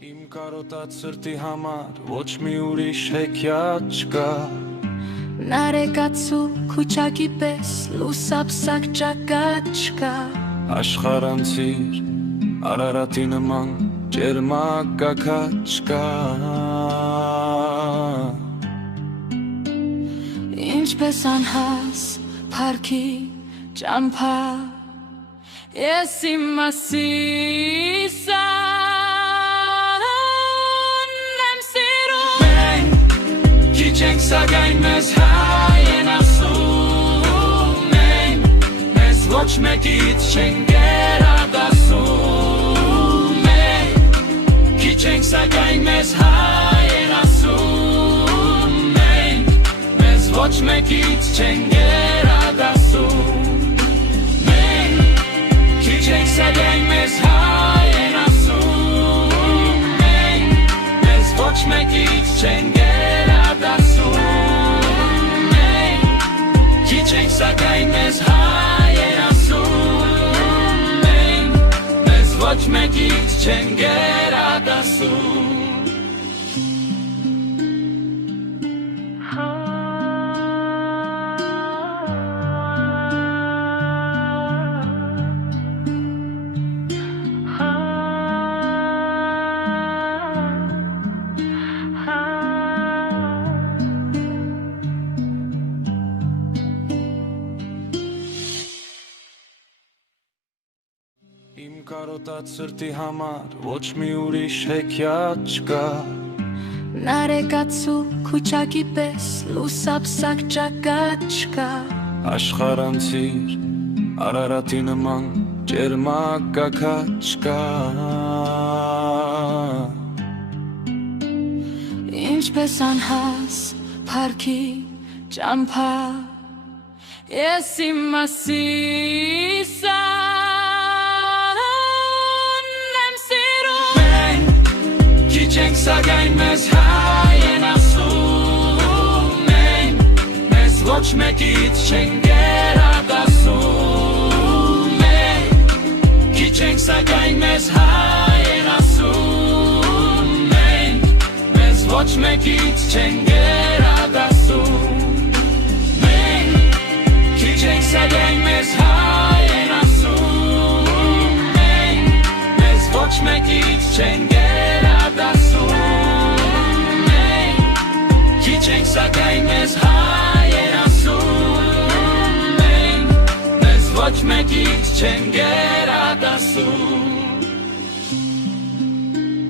Իմ կարոտած սրտի համար ոչ մի ուրիշ հեքիաթ չկա Նարեկացու քուչակի պես լուսապսակ ճակատ չկա Աշխարանցիր Արարատի նման ջերմակ կաքատ չկա Ինչպես անհաս փառքի ճամփա Ես իմ մասիս Չենք սակայն մեզ հայ են ասում Մեզ ոչ մեկից չենք գերադասում Քիչ ենք սակայն մեզ հայ են ասում Մեզ ոչ մեկից չենք գերադասում Քիչ ենք սակայն մեզ հայ են ասում Մեզ ոչ մեկից չենք Քիչ ենք սակայն մեզ հայ են ասում Մեզ ոչ մեկից չեն գերադասում Իմ կարոտած սրտի համար ոչ մի ուրիշ հեքիաթ չկա Նարեկացու քուչակի պես լուսապսակ ճակատ չկա Աշխարանցիր Արարատի նման ջերմակ կաքատ չկա Ինչպես անհաս փառքի ճամփա Ես իմ մասիս Չենք սակայն մեզ հայ են ասում Մեզ ոչ մեկից չենք գերադասում Քիչ ենք սակայն մեզ հայ են ասում Մեզ ոչ մեկից չենք գերադասում Քիչ ենք սակայն մեզ հայ են ասում Մեզ ոչ մեկից չենք Քիչ ենք սակայն մեզ հայ են ասում Մեզ ոչ մեկից չեն գերադասում